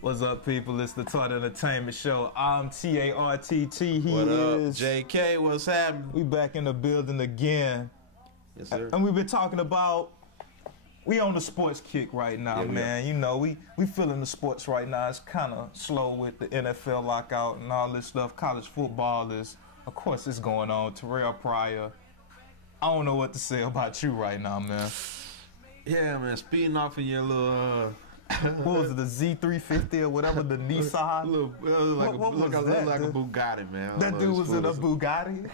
What's up, people? It's the Tartt Entertainment Show. I'm T-A-R-T-T. He what up, is JK? What's happening? We back in the building again. Yes, sir. And we've been talking about, we on the sports kick right now, man. You know, we feeling the sports right now. It's kind of slow with the NFL lockout and all this stuff. College football is, of course, it's going on. Terrell Pryor. I don't know what to say about you right now, man. Yeah, man. Speeding off in your little... what was it, the Z350 or whatever, the Nissan? What was that, like a Bugatti, man. That dude was in a Bugatti?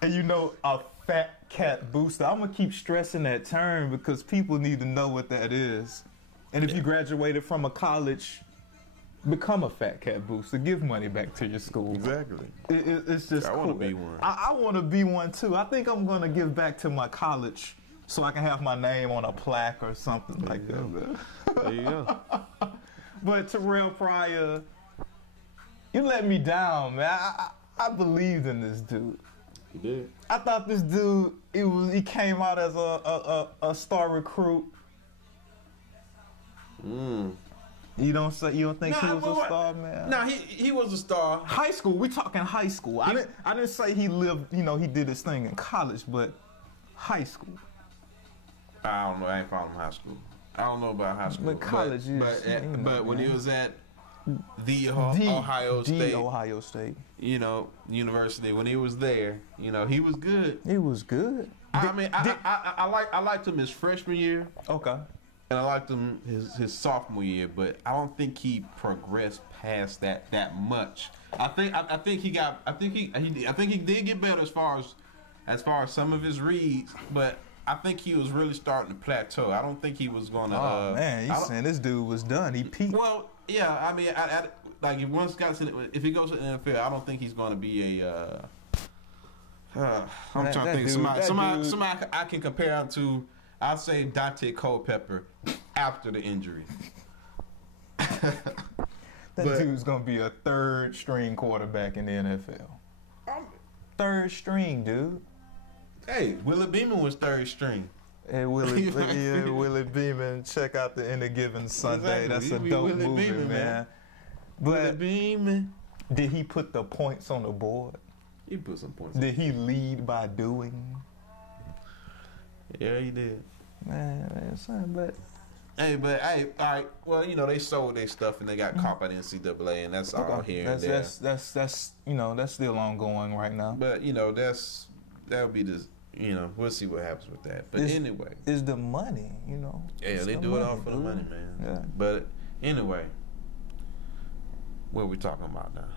And you know, a fat cat booster. I'm going to keep stressing that term because people need to know what that is. And if you graduated from a college, become a fat cat booster. Give money back to your school. Exactly. It's just cool. I want to be one. I want to be one, too. I think I'm going to give back to my college so I can have my name on a plaque or something like that. Man. There you go. But Terrell Pryor, you let me down, man. I believed in this dude. You did. I thought this dude, he came out as a star recruit. You don't think he was a star, man? No, he was a star. High school, we talking high school. I didn't say he lived, you know, he did his thing in college, but high school. I don't know. I ain't following high school. I don't know about high school. But college but when he was at the Ohio State, you know, university, when he was there, you know, he was good. He was good. I liked him his freshman year. Okay. And I liked him his sophomore year, but I don't think he progressed past that much. I think he did get better as far as some of his reads, but I think he was really starting to plateau. I don't think he was going to. Oh man, you saying this dude was done? He peaked. Well, yeah. I mean, like if he goes to the NFL, I don't think he's going to be a. I'm trying to think. Somebody I can compare him to. I'll say Dante Culpepper after the injury. That dude's going to be a third string quarterback in the NFL. Third string, dude. Hey, Willie Beeman was third string. Hey, Willie Beeman. Check out the Any Given Sunday. Exactly. That's a dope Willie movie, Beeman, man. But Willie Beeman. Did he put the points on the board? He put some points. Did he lead by doing? Yeah, he did. Man, son, but... Hey, all right. Well, you know, they sold their stuff and they got caught by the NCAA, and that's all here and there. That's you know, that's still ongoing right now. But you know, that'll be the, you know, we'll see what happens with that. But anyway, it's the money, you know. Yeah, they do it all for the money, man. Yeah. But anyway, what are we talking about now?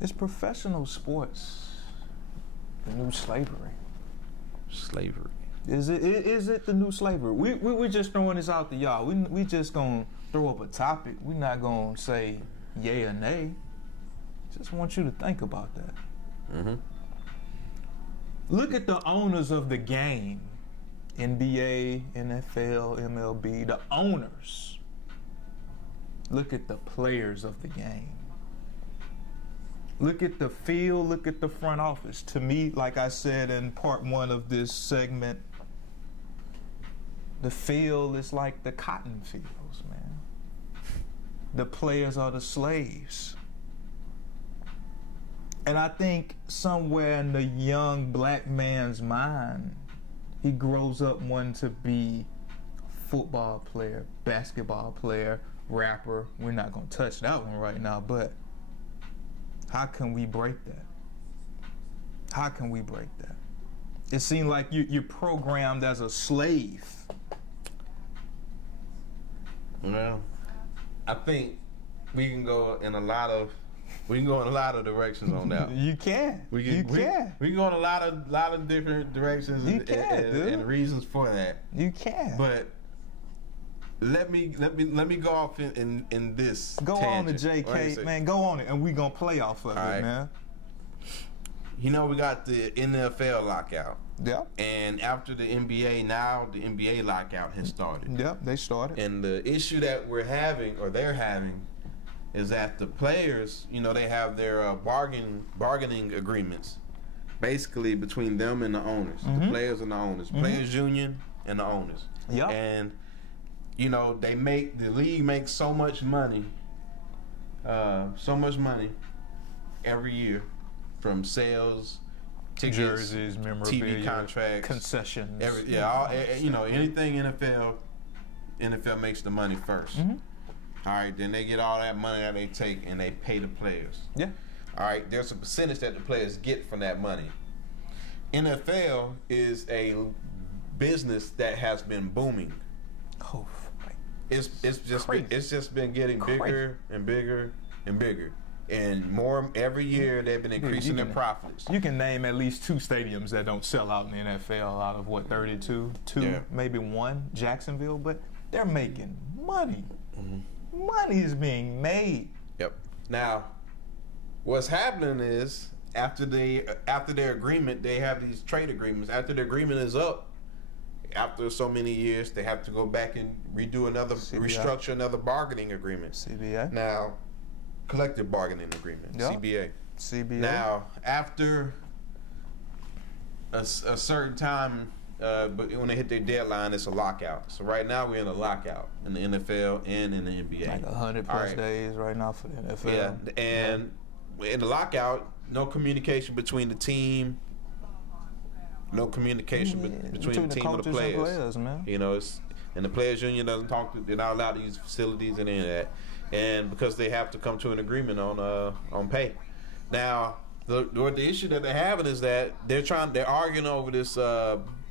It's professional sports. The new slavery. Slavery. Is it the new slavery? We just throwing this out to y'all. We just gonna throw up a topic. We not gonna say yay or nay. Just want you to think about that. Look at the owners of the game. NBA, NFL, MLB, the owners. Look at the players of the game. Look at the field, look at the front office. To me, like I said in part one of this segment, the field is like the cotton fields, man. The players are the slaves. And I think somewhere in the young black man's mind, he grows up wanting to be a football player, basketball player, rapper. We're not going to touch that one right now, but how can we break that? How can we break that? It seems like you're programmed as a slave. Well, I think we can go in a lot of directions on that. You can. We can go in a lot of different directions and reasons for that. You can. But let me go off in this. Go tangent. on to JK, man. Go on it, and we gonna play off of it, man. You know, we got the NFL lockout. Yeah. And after the NBA, now the NBA lockout has started. Yep, they started. And the issue that we're having, or they're having, is that the players, you know, they have their bargaining agreements, basically between them and the owners, the players and the owners, players union and the owners. Yeah. And you know, the league makes so much money every year from sales, tickets, jerseys, memorabilia, TV contracts, concessions. You know, anything NFL makes the money first. Mm-hmm. All right, then they get all that money that they take and they pay the players. Yeah. All right, there's a percentage that the players get from that money. NFL is a business that has been booming. Oh, It's just been getting bigger and bigger and bigger. And more every year they've been increasing their profits. You can name at least 2 stadiums that don't sell out in the NFL out of what, 32? 2, Yeah. maybe 1, Jacksonville, but they're making money. Mm-hmm. Money is being made. Yep. Now, what's happening is after their agreement, they have these trade agreements. After the agreement is up, after so many years, they have to go back and redo another, restructure another bargaining agreement. CBA. Now, collective bargaining agreement, yeah. CBA. Now, after a certain time, but when they hit their deadline, it's a lockout. So right now we're in a lockout in the NFL and in the NBA. Like 100+ days right now for the NFL. Yeah, and in the lockout, no communication between the team. No communication between the team and the players. Man. You know, and the players union doesn't talk to. They're not allowed to use facilities and any of that, and because they have to come to an agreement on pay. Now, the issue that they're having is that they're arguing over this.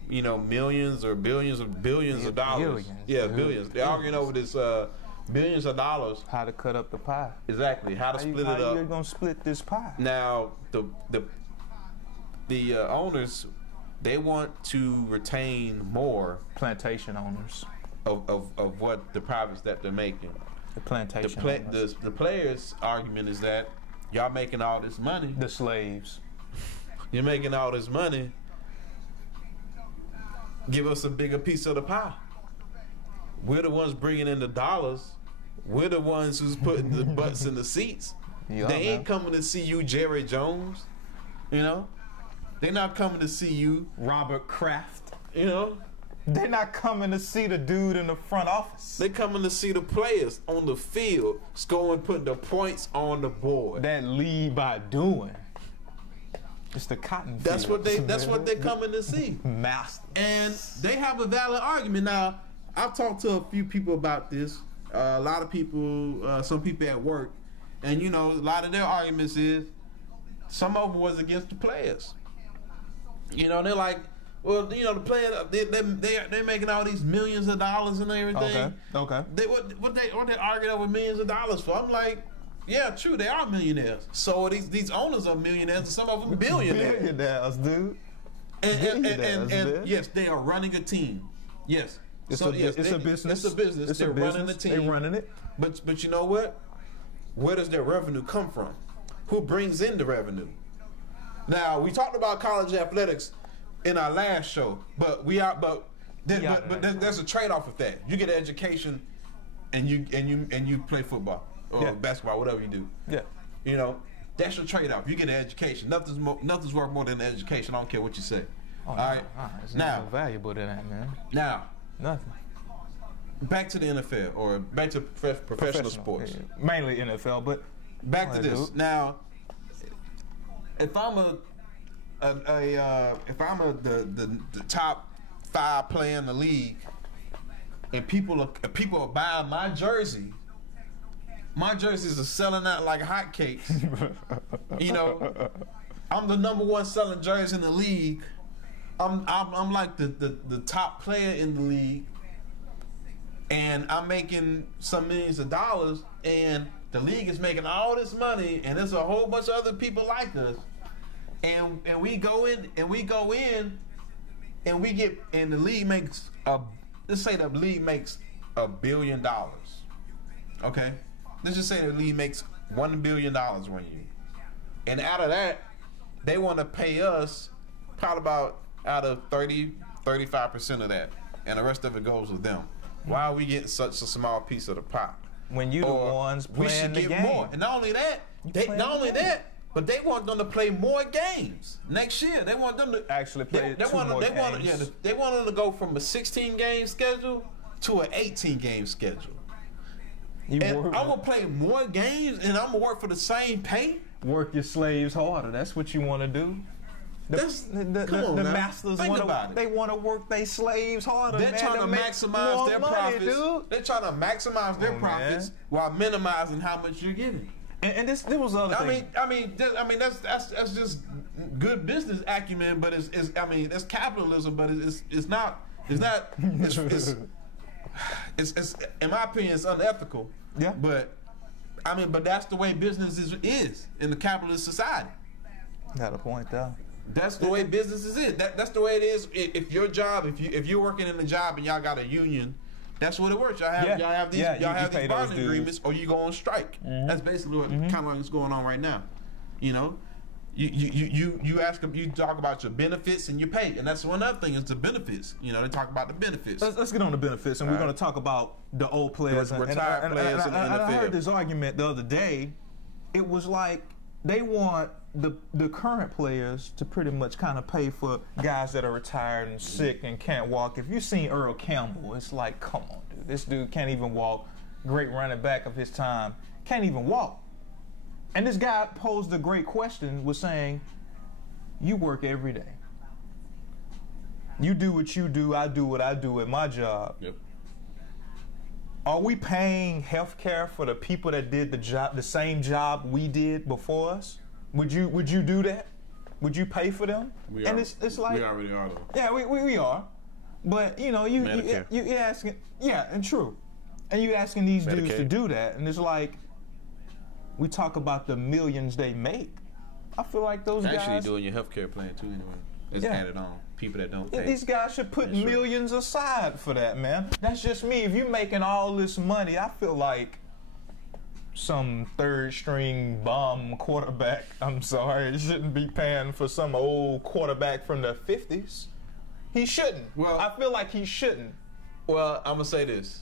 You know, millions or billions of dollars. Billions. Yeah, billions. They're arguing over this billions of dollars. How to cut up the pie. Exactly. How to split it up. How you gonna split this pie? Now, the owners, they want to retain more plantation owners of what the profits that they're making. The plantation owners. The players' argument is that y'all making all this money. The slaves. You're making all this money. Give us a bigger piece of the pie. We're the ones bringing in the dollars. We're the ones who's putting the butts in the seats. Yeah, they ain't coming to see you, Jerry Jones. You know, they're not coming to see you, Robert Kraft. You know, they're not coming to see the dude in the front office. They're coming to see the players on the field, scoring, putting the points on the board. That lead by doing. It's the cotton field. That's what they're coming to see. Master. And they have a valid argument. Now, I've talked to a few people about this. A lot of people, some people at work, and you know, a lot of their arguments is some of them was against the players. You know, they're like, well, you know, the players they're making all these millions of dollars and everything. Okay. What they arguing over millions of dollars for? I'm like, yeah, true, they are millionaires. So these owners are millionaires, and some of them billionaires. Billionaires, dude. And yes, they are running a team. Yes. It's a business. It's a business. They're running the team. They're running it. But you know what? Where does their revenue come from? Who brings in the revenue? Now, we talked about college athletics in our last show, but there's a trade-off with that. You get an education, and you play football or basketball, whatever you do. Yeah. You know, that's your trade-off. You get an education. Nothing's worth more than an education. I don't care what you say. Oh, all right. It's not more valuable than that, man. Now, nothing. Back to the NFL or back to professional sports. Yeah. Mainly NFL, but back to this. Now, if I'm the top 5 player in the league, and people are buying my jersey. My jerseys are selling out like hotcakes. You know, I'm the #1 selling jersey in the league. I'm like the top player in the league, and I'm making some millions of dollars, and the league is making all this money, and there's a whole bunch of other people like us, and we go in and we get, and the league makes let's say the league makes $1 billion. Okay. Let's just say the league makes $1 billion 1 year. And out of that, they want to pay us probably about out of 35% of that. And the rest of it goes with them. Why are we getting such a small piece of the pie? When you the ones playing the game. More. And not only that, but they want them to play more games next year. They want them to actually play more games. They want them to go from a 16-game schedule to an 18-game schedule. You And work, I'm gonna play more games, and I'm gonna work for the same pay. work your slaves harder. That's what you want to do. The masters Think about it. They want to work their slaves harder. They're man, trying to make maximize more their money, profits. dude. They're trying to maximize their Oh, profits while minimizing how much you're getting. And there was other thing. I mean, that's just good business acumen, but that's capitalism, but it's not in my opinion, it's unethical. Yeah. But that's the way business is in the capitalist society. Got a point there. That's the way business is. That's the way it is. If your job, if you're working in a job and y'all got a union, that's what it works. Y'all have these bargaining agreements, or you go on strike. Mm-hmm. That's basically what kind of like is going on right now. You know, you ask them, you talk about your benefits and your pay, and that's one other thing is the benefits. You know, they talk about the benefits. Let's get on the benefits, and we're going to talk about the old players, retired players in the NFL. I heard this argument the other day. It was like they want the current players to pretty much kind of pay for guys that are retired and sick and can't walk. If you've seen Earl Campbell, it's like, come on, dude. This dude can't even walk. Great running back of his time. Can't even walk. And this guy posed a great question, was saying, you work every day. You do what you do, I do what I do at my job. Yep. Are we paying health care for the people that did the same job we did before us? Would you do that? Would you pay for them? It's like we already are though. Yeah, we are. But you know, you asking, yeah, and true. And you asking these dudes to do that, and it's like we talk about the millions they make. I feel like those guys actually doing your healthcare plan too anyway. It's added on. People that don't pay. These guys should put millions aside for that, man. That's just me. If you're making all this money, I feel like some third string bum quarterback, I'm sorry, shouldn't be paying for some old quarterback from the 50s. He shouldn't. Well, I feel like he shouldn't. Well, I'm gonna say this.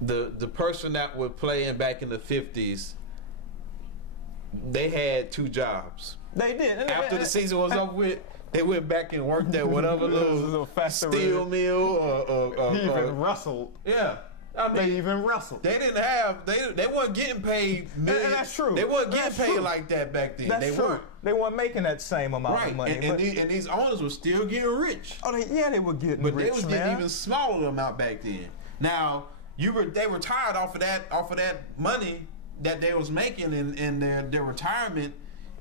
The person that was playing back in the 50s, they had two jobs. They did. After the season was over with, they went back and worked at whatever little steel mill or he even wrestled. Yeah. I mean, they even wrestled. They didn't have. They weren't getting paid millions. And that's true. They weren't getting paid like that back then. That's true. They weren't making that same amount of money. And these owners were still getting rich. Oh, they were getting but rich, they was getting even smaller amount back then. Now they retired off of that money that they was making in their retirement,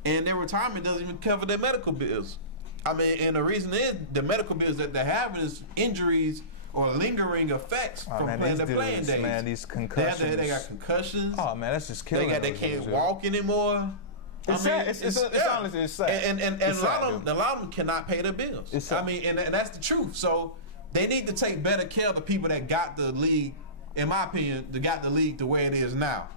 and their retirement doesn't even cover their medical bills. I mean, and the reason is the medical bills that they're having is injuries or lingering effects from playing their playing days. Man, these concussions. They got concussions. Oh man, that's just killing. They can't walk anymore. It's sad. It's honestly, it's sad. And a lot of them cannot pay their bills. I mean, and that's the truth. So they need to take better care of the people that got the league. In my opinion, that got the league the way it is now.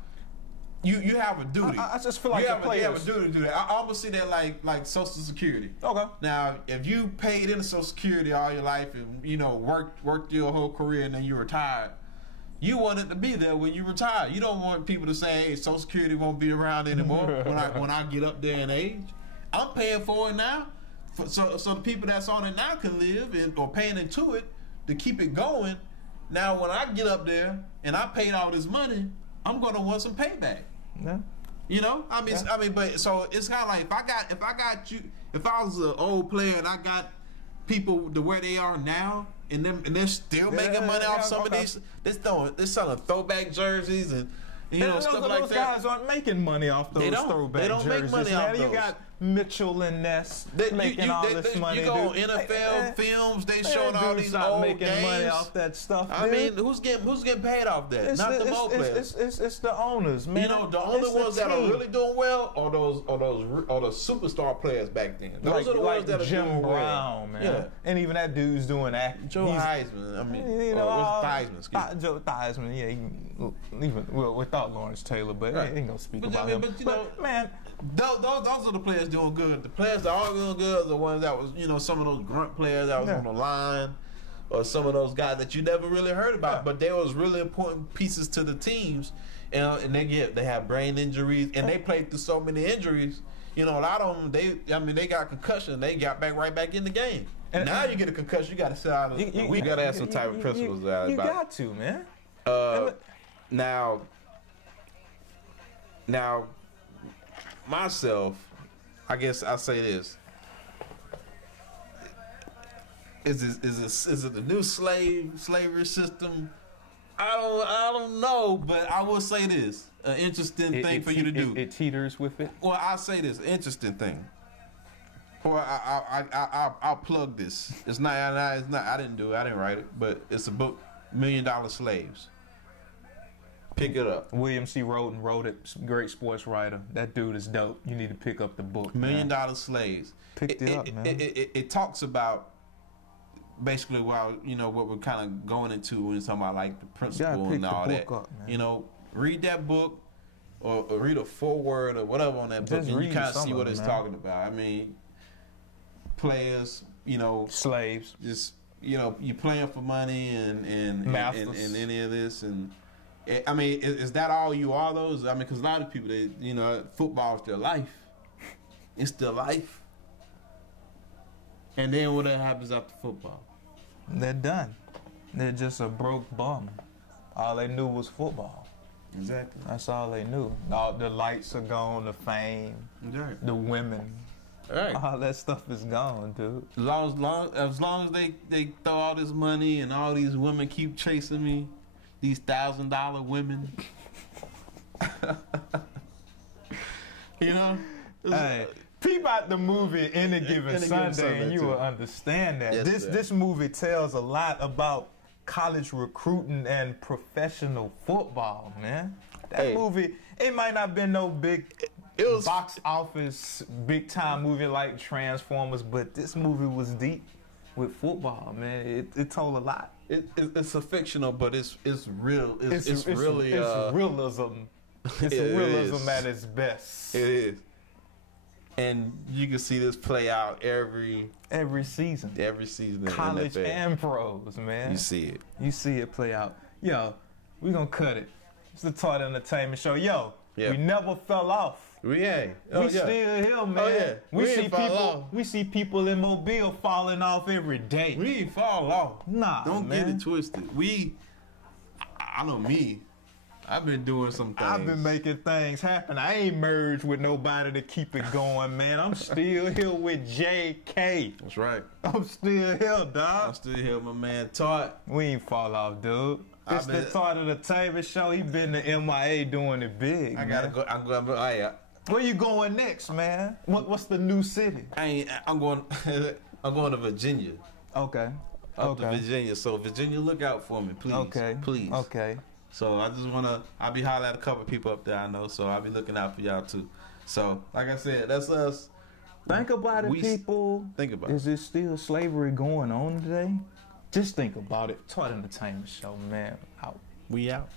You have a duty. I just feel like you have a duty to do that. I almost see that like Social Security. Okay. Now, if you paid into Social Security all your life and worked your whole career and then you retired, you want it to be there when you retire. You don't want people to say, "Hey, Social Security won't be around anymore when I get up there in age." I'm paying for it now, so the people that's on it now can live or paying into it to keep it going. Now, when I get up there and I paid all this money, I'm gonna want some payback. Yeah. You know, but so it's kind of like if I was an old player and I got people to where they are now, and they're still making money off some of these. They're selling throwback jerseys and stuff like those that. Guys aren't making money off those throwback jerseys. They don't make money off those. You got Mitchell and Ness making all this money. You go on NFL films, they showing all these old making games. money off that stuff. I mean, who's getting paid off that? Not the old players. It's the owners, man. You know, the only ones that are really doing well are those superstar players back then. Those are the ones that are Jim doing Brown, well. man. Yeah. And even that dude's doing acting. Joe Heisman. I mean, Theismann. Joe Theismann. Yeah, even without Lawrence Taylor, but he ain't gonna speak about him. But man. Those are the players doing good. The players that are doing good are the ones that was, some of those grunt players that was on the line, or some of those guys that you never really heard about, but they was really important pieces to the teams, and they have brain injuries, and they played through so many injuries. A lot of them they got concussion, they got right back in the game. And now you get a concussion, you got to sit out. We got to have some type of principles about it. You got to, man. Now, myself, I guess I say this: is it the new slavery system? I don't know, but I will say this: an interesting thing for you to do. It teeters with it. Well, I'll say this: interesting thing. Or I'll plug this. It's not. I didn't do it. I didn't write it, but it's a book, $1 Million Slaves. Pick it up. William C. Roden wrote it. Great sports writer. That dude is dope. You need to pick up the book. $1 Million Slaves. Picked it up, man. It talks about basically what we're kind of going into when it's talking about like the principle and all that. Up, read that book or read a foreword or whatever on that book, and you kind of see what it's talking about. I mean, players, slaves, just you're playing for money and any of this, and I mean, is that all you are though? I mean, because a lot of people, football is their life. It's their life. And then what happens after football? They're done. They're just a broke bum. All they knew was football. Exactly. That's all they knew. All the lights are gone, the fame, the women. Right. All that stuff is gone, dude. As long as they throw all this money and all these women keep chasing me, these $1,000 women. Hey, peep out the movie Any Given Sunday, and you will understand that. Yes, this movie tells a lot about college recruiting and professional football, man. That movie, it might not have been no big box office, big time movie like Transformers, but this movie was deep with football, man. It told a lot. It's a fictional, but it's real. It's really realism. It's realism at its best. It is. And you can see this play out every season. Every season. College and pros, man. You see it. You see it play out. Yo, we gonna cut it. It's the Tartt Entertainment Show. Yo, we never fell off. We ain't. We still here, man. Oh, yeah. We see people in Mobile falling off every day. We ain't fall off. Nah, Don't man. get it twisted. I know me. I've been doing some things. I've been making things happen. I ain't merged with nobody to keep it going, man. I'm still here with JK. That's right. I'm still here, dog. I'm still here with my man Tartt. We ain't fall off, dude. It's the Tartt Entertainment Show. He been to MIA doing it big. Gotta go. I'm going. Where you going next, man? What's the new city? I'm going. I'm going to Virginia. Okay. Up to Virginia. So Virginia, look out for me, please. Okay. Please. Okay. So I just I'll be hollering at a couple of people up there I know, so I'll be looking out for y'all too. So, like I said, that's us. Think about it, people. Think about it. Is there still slavery going on today? Just think about it. Tartt Entertainment Show, man. Out. We out.